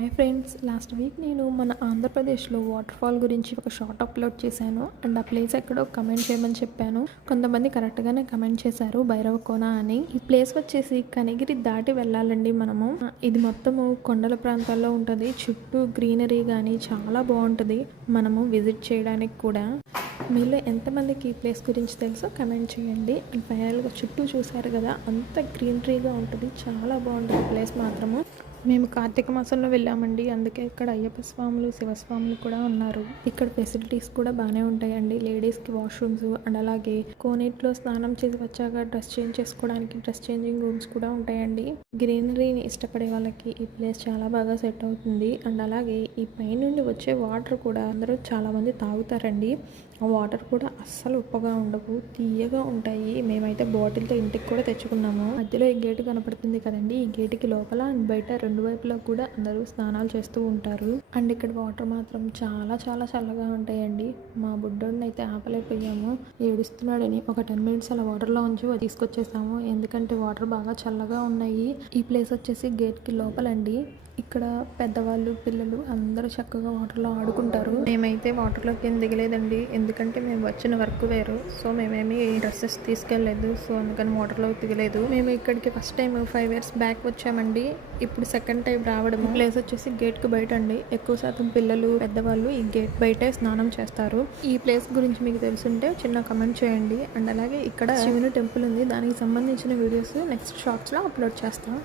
Hi friends, last week నేను మన ఆంధ్రప్రదేశ్లో వాటర్ ఫాల్ గురించి ఒక షార్ట్ అప్లోడ్ చేశాను. అండ్ ఆ ప్లేస్ ఎక్కడో కమెంట్ చేయమని చెప్పాను. కొంతమంది కరెక్ట్గానే కమెంట్ చేశారు, భైరవకోన అని. ఈ ప్లేస్ వచ్చేసి కనిగిరి దాటి వెళ్ళాలండి మనము. ఇది మొత్తము కొండల ప్రాంతాల్లో ఉంటుంది. చుట్టూ గ్రీనరీ కానీ చాలా బాగుంటుంది మనము విజిట్ చేయడానికి కూడా. మీలో ఎంతమందికి ఈ ప్లేస్ గురించి తెలుసో కమెంట్ చేయండి. అండ్ ఫైనల్గా చుట్టూ చూశారు కదా, అంత గ్రీనరీగా ఉంటుంది, చాలా బాగుంటుంది ప్లేస్ మాత్రము. మేము కార్తీక మాసంలో వెళ్ళామండి, అందుకే ఇక్కడ అయ్యప్ప స్వాములు, శివస్వాములు కూడా ఉన్నారు. ఇక్కడ ఫెసిలిటీస్ కూడా బాగానే ఉంటాయండి. లేడీస్కి వాష్రూమ్స్ అండ్ అలాగే కోనేట్లో స్నానం చేసి వచ్చాక డ్రెస్ చేంజ్ చేసుకోవడానికి డ్రెస్ చేంజింగ్ రూమ్స్ కూడా ఉంటాయండి. గ్రీనరీని ఇష్టపడే వాళ్ళకి ఈ ప్లేస్ చాలా బాగా సెట్ అవుతుంది. అండ్ అలాగే ఈ పైనుండి వచ్చే వాటర్ కూడా అందరూ చాలామంది తాగుతారండి. ఆ వాటర్ కూడా అస్సలు ఉప్పగా ఉండవు, తీయగా ఉంటాయి. మేమైతే బాటిల్తో ఇంటికి కూడా తెచ్చుకున్నాము. మధ్యలో ఈ గేటు కనపడుతుంది కదండి, ఈ గేటుకి లోపల అండ్ బయట రెండు వైపులా కూడా అందరూ స్నానాలు చేస్తూ ఉంటారు. అండ్ ఇక్కడ వాటర్ మాత్రం చాలా చాలా చల్లగా ఉంటాయండి. మా బుడ్డోడిని అయితే ఆపలేకపోయాము, ఏడుస్తున్నాడని ఒక 10 minutes అలా వాటర్లో ఉంచి తీసుకొచ్చేసాము. ఎందుకంటే వాటర్ బాగా చల్లగా ఉన్నాయి. ఈ ప్లేస్ వచ్చేసి గేట్కి లోపలండి. ఇక్కడ పెద్దవాళ్ళు, పిల్లలు అందరూ చక్కగా వాటర్లో ఆడుకుంటారు. మేమైతే వాటర్లోకి ఏం దిగలేదండి, ఎందుకంటే మేము వచ్చిన వర్క్ వేరు. సో మేమేమి డ్రెస్సెస్ తీసుకెళ్ళలేదు, సో అందుకని వాటర్లోకి దిగలేదు. మేము ఇక్కడికి ఫస్ట్ టైం 5 years బ్యాక్ వచ్చామండి. ఇప్పుడు సెకండ్ టైం రావడం. ప్లేస్ వచ్చేసి గేట్కి బయట అండి. ఎక్కువ శాతం పిల్లలు, పెద్దవాళ్ళు ఈ గేట్ బయటే స్నానం చేస్తారు. ఈ ప్లేస్ గురించి మీకు తెలుసుంటే చిన్న కమెంట్ చేయండి. అండ్ అలాగే ఇక్కడ శివుని టెంపుల్ ఉంది, దానికి సంబంధించిన వీడియోస్ నెక్స్ట్ షార్ట్స్లో అప్లోడ్ చేస్తాం.